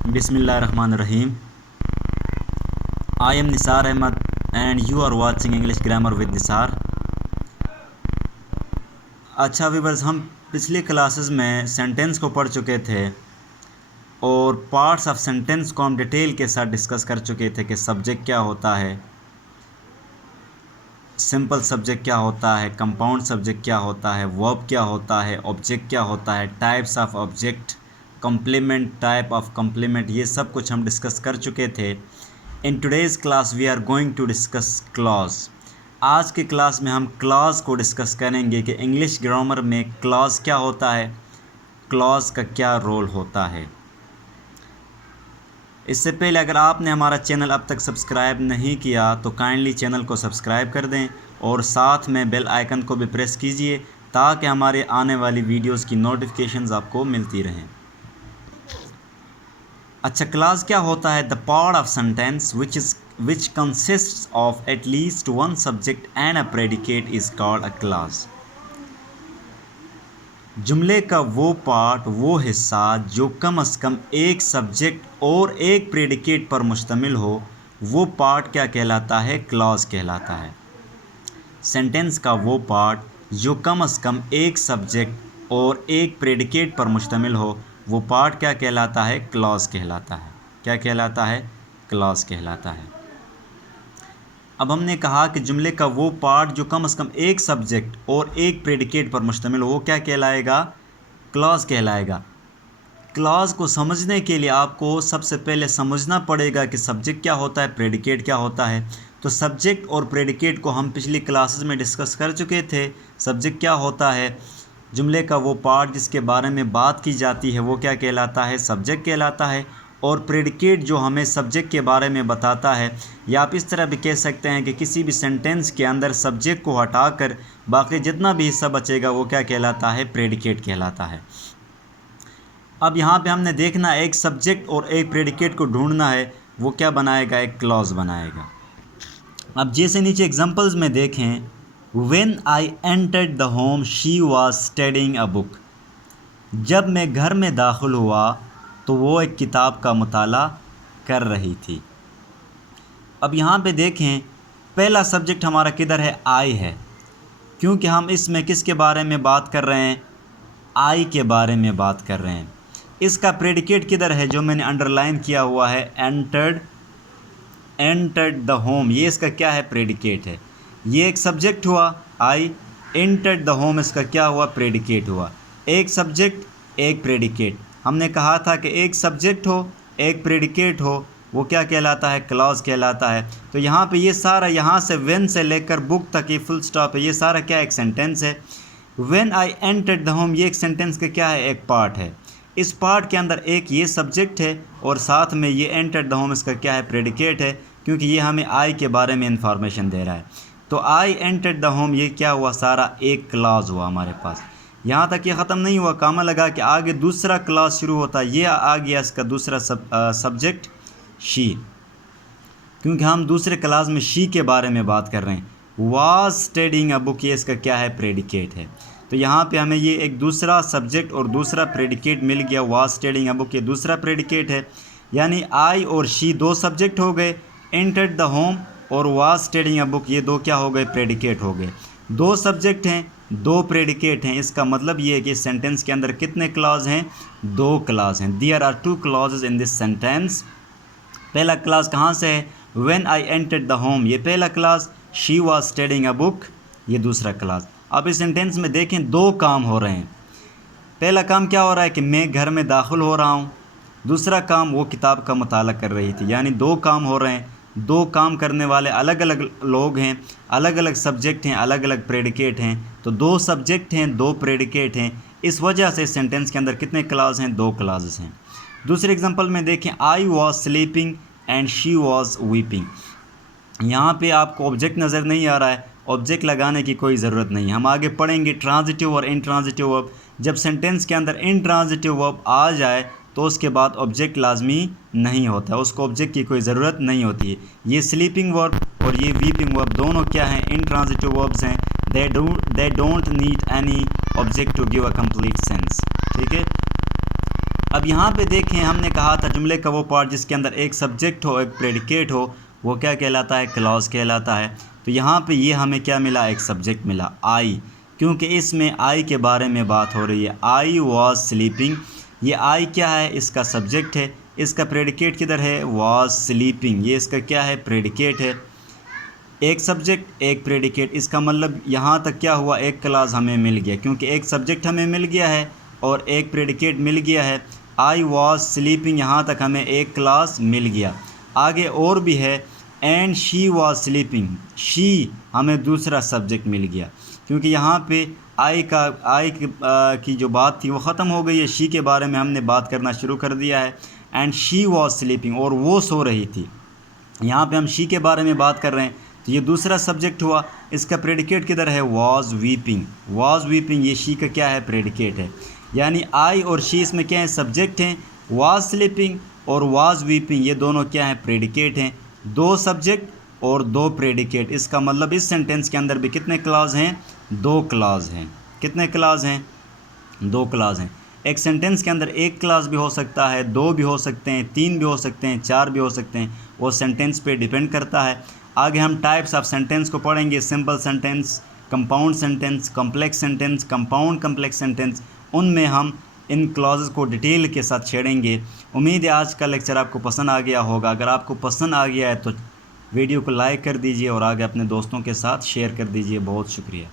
Bismillahirrahmanirrahim. I am Nisar Ahmed and you are watching English Grammar with Nisar. अच्छा viewers, हम पिछली classes में sentence को पढ़ चुके थे और पार्ट्स ऑफ सेंटेंस को हम डिटेल के साथ डिस्कस कर चुके थे कि सब्जेक्ट क्या होता है, सिंपल सब्जेक्ट क्या होता है, कंपाउंड सब्जेक्ट क्या होता है, वर्ब क्या होता है, ऑब्जेक्ट क्या होता है, types of object, complement, type of complement, ये सब कुछ हम डिस्कस कर चुके थे. In today's class we are going to discuss clause. आज की क्लास में हम क्लॉज को डिस्कस करेंगे कि इंग्लिश ग्रामर में क्लॉज क्या होता है, क्लॉज का क्या रोल होता है. इससे पहले अगर आपने हमारा चैनल अब तक सब्सक्राइब नहीं किया तो काइंडली चैनल को सब्सक्राइब कर दें और साथ में बेल आइकन को भी प्रेस कीजिए ताकि हमारे आने वाली वीडियोस की नोटिफिकेशंस आपको मिलती रहें. अच्छा, क्लॉज क्या होता है? The part of sentence which consists of at least one subject and a predicate is called a clause. जुमले का वो पार्ट, वो हिस्सा जो कम से कम एक सब्जेक्ट और एक प्रेडिकेट पर मुश्तमिल हो, वो पार्ट क्या कहलाता है? क्लॉज कहलाता है. सेंटेंस का वो पार्ट जो कम से कम एक सब्जेक्ट और एक प्रेडिकेट पर मुश्तमिल हो, वो पार्ट क्या कहलाता है? क्लॉज कहलाता है. क्या कहलाता है? क्लॉज कहलाता है. अब हमने कहा कि जुमले का वो पार्ट जो कम से कम एक सब्जेक्ट और एक प्रेडिकेट पर मुश्तमिल हो, वो क्या कहलाएगा? क्लॉज कहलाएगा. क्लॉज को समझने के लिए आपको सबसे पहले समझना पड़ेगा कि सब्जेक्ट क्या होता है, प्रेडिकेट क्या होता है. तो सब्जेक्ट और प्रेडिकेट को हम पिछली क्लासेस में डिस्कस कर चुके थे. सब्जेक्ट क्या होता है? जुमले का वो पार्ट जिसके बारे में बात की जाती है वो क्या कहलाता है? सब्जेक्ट कहलाता है. और प्रेडिकेट जो हमें सब्जेक्ट के बारे में बताता है, या आप इस तरह भी कह सकते हैं कि किसी भी सेंटेंस के अंदर सब्जेक्ट को हटाकर बाकी जितना भी हिस्सा बचेगा वो क्या कहलाता है? प्रेडिकेट कहलाता है. अब यहाँ पे हमने देखना एक सब्जेक्ट और एक प्रेडिकेट को ढूंढना है, वो क्या बनाएगा? एक क्लॉज बनाएगा. अब जैसे नीचे एग्जांपल्स में देखें, when I entered the home she was studying a book. जब मैं घर में दाखिल हुआ तो वो एक किताब का मुताला कर रही थी. अब यहाँ पे देखें, पहला सब्जेक्ट हमारा किधर है? आई है, क्योंकि हम इसमें किसके बारे में बात कर रहे हैं? आई के बारे में बात कर रहे हैं. इसका प्रेडिकेट किधर है? जो मैंने अंडरलाइन किया हुआ है, एंटर्ड द होम, ये इसका क्या है? प्रेडिकेट है. ये एक सब्जेक्ट हुआ आई, एंटर्ड द होम इसका क्या हुआ? प्रेडिकेट हुआ. एक सब्जेक्ट एक प्रेडिकेट. हमने कहा था कि एक सब्जेक्ट हो एक प्रेडिकेट हो, वो क्या कहलाता है? क्लॉज कहलाता है. तो यहाँ पे ये सारा, यहाँ से व्हेन से लेकर बुक तक ये फुल स्टॉप है, ये सारा क्या? एक सेंटेंस है. When I entered the home ये एक सेंटेंस का क्या है? एक पार्ट है. इस पार्ट के अंदर एक ये सब्जेक्ट है और साथ में ये एंटर्ड द होम इसका क्या है? प्रेडिकेट है, क्योंकि ये हमें आई के बारे में इंफॉर्मेशन दे रहा है. तो आई एंटर्ड द होम ये क्या हुआ? सारा एक क्लॉज हुआ हमारे पास. यहाँ तक ये ख़त्म नहीं हुआ, कामा लगा कि आगे दूसरा क्लॉज शुरू होता है. ये आ गया इसका दूसरा सब्जेक्ट शी, क्योंकि हम दूसरे क्लॉज में शी के बारे में बात कर रहे हैं. वाज स्टडीइंग अ बुक ये इसका क्या है? प्रेडिकेट है. तो यहाँ पे हमें ये एक दूसरा सब्जेक्ट और दूसरा प्रेडिकेट मिल गया. वाज स्टडीइंग अ बुक ये दूसरा प्रेडिकेट है, यानी आई और शी दो सब्जेक्ट हो गए. एंटर्ड द होम और वाज स्टडीइंग अ बुक ये दो क्या हो गए? प्रेडिकेट हो गए. दो सब्जेक्ट हैं, दो प्रेडिकेट हैं. इसका मतलब ये है कि इस सेंटेंस के अंदर कितने क्लॉज हैं? दो क्लॉज हैं. There are two clauses in this sentence. पहला क्लॉज कहाँ से है? When I entered the home ये पहला clause, she was studying a book ये दूसरा क्लॉज. अब इस सेंटेंस में देखें दो काम हो रहे हैं. पहला काम क्या हो रहा है कि मैं घर में दाखिल हो रहा हूँ. दूसरा काम वो किताब का मुताला कर रही थी. यानी दो काम हो रहे हैं. दो काम करने वाले अलग अलग लोग हैं, अलग अलग सब्जेक्ट हैं, अलग अलग प्रेडिकेट हैं. तो दो सब्जेक्ट हैं, दो प्रेडिकेट हैं. इस वजह से इस सेंटेंस के अंदर कितने क्लॉज हैं? दो क्लॉजेस हैं. दूसरे एग्जांपल में देखें, I was sleeping and she was weeping. यहाँ पे आपको ऑब्जेक्ट नज़र नहीं आ रहा है, ऑब्जेक्ट लगाने की कोई ज़रूरत नहीं. हम आगे पढ़ेंगे ट्रांजिटिव और इंट्रांजिटिव वर्ब. जब सेंटेंस के अंदर इंट्रांजिटिव वर्ब आ जाए तो उसके बाद ऑब्जेक्ट लाजमी नहीं होता है, उसको ऑब्जेक्ट की कोई ज़रूरत नहीं होती है. ये स्लीपिंग वर्ब और ये वीपिंग वर्ब दोनों क्या हैं? इंट्रांजिटिव वर्ब्स हैं. They don't need any object to give a complete sense. ठीक है. अब यहाँ पे देखें, हमने कहा था जुमले का वो पार्ट जिसके अंदर एक सब्जेक्ट हो, एक प्रेडिकेट हो, वो क्या कहलाता है? क्लॉज कहलाता है। तो यहाँ पे ये हमें क्या मिला? एक सब्जेक्ट मिला, आई, क्योंकि इसमें आई के बारे में बात हो रही है। आई वॉज स्लीपिंग, ये आई क्या है? इसका सब्जेक्ट है। इसका प्रेडिकेट किधर है? वॉज स्लीपिंग, ये इसका क्या है? प्रेडिकेट है। एक सब्जेक्ट एक प्रेडिकेट, इसका मतलब यहाँ तक क्या हुआ? एक क्लॉज हमें मिल गया, क्योंकि एक सब्जेक्ट हमें मिल गया है और एक प्रेडिकेट मिल गया है। आई वॉज स्लीपिंग, यहाँ तक हमें एक क्लॉज मिल गया। आगे और भी है, and she was sleeping, she हमें दूसरा सब्जेक्ट मिल गया, क्योंकि यहाँ पे आई की जो बात थी वो ख़त्म हो गई है, शी के बारे में हमने बात करना शुरू कर दिया है। एंड शी वॉज स्लीपिंग, और वो सो रही थी। यहाँ पे हम शी के बारे में बात कर रहे हैं, तो ये दूसरा सब्जेक्ट हुआ। इसका प्रेडिकेट किधर है? वॉज वीपिंग, वॉज वीपिंग ये शी का क्या है? प्रेडिकेट है। यानी आई और शी इसमें क्या है? सब्जेक्ट हैं। वॉज स्लीपिंग और वॉज वीपिंग ये दोनों क्या हैं? प्रेडिकेट हैं। दो सब्जेक्ट और दो प्रेडिकेट, इसका मतलब इस सेंटेंस के अंदर भी कितने क्लॉज हैं? दो क्लॉज हैं। कितने क्लॉज हैं? दो क्लॉज हैं। एक सेंटेंस के अंदर एक क्लॉज भी हो सकता है, दो भी हो सकते हैं, तीन भी हो सकते हैं, चार भी हो सकते हैं, वो सेंटेंस पे डिपेंड करता है। आगे हम टाइप्स ऑफ सेंटेंस को पढ़ेंगे, simple sentence, compound sentence, complex sentence, compound complex sentence, उनमें हम इन क्लॉजेस को डिटेल के साथ छेड़ेंगे। उम्मीद है आज का लेक्चर आपको पसंद आ गया होगा। अगर आपको पसंद आ गया है तो वीडियो को लाइक कर दीजिए और आगे अपने दोस्तों के साथ शेयर कर दीजिए। बहुत शुक्रिया।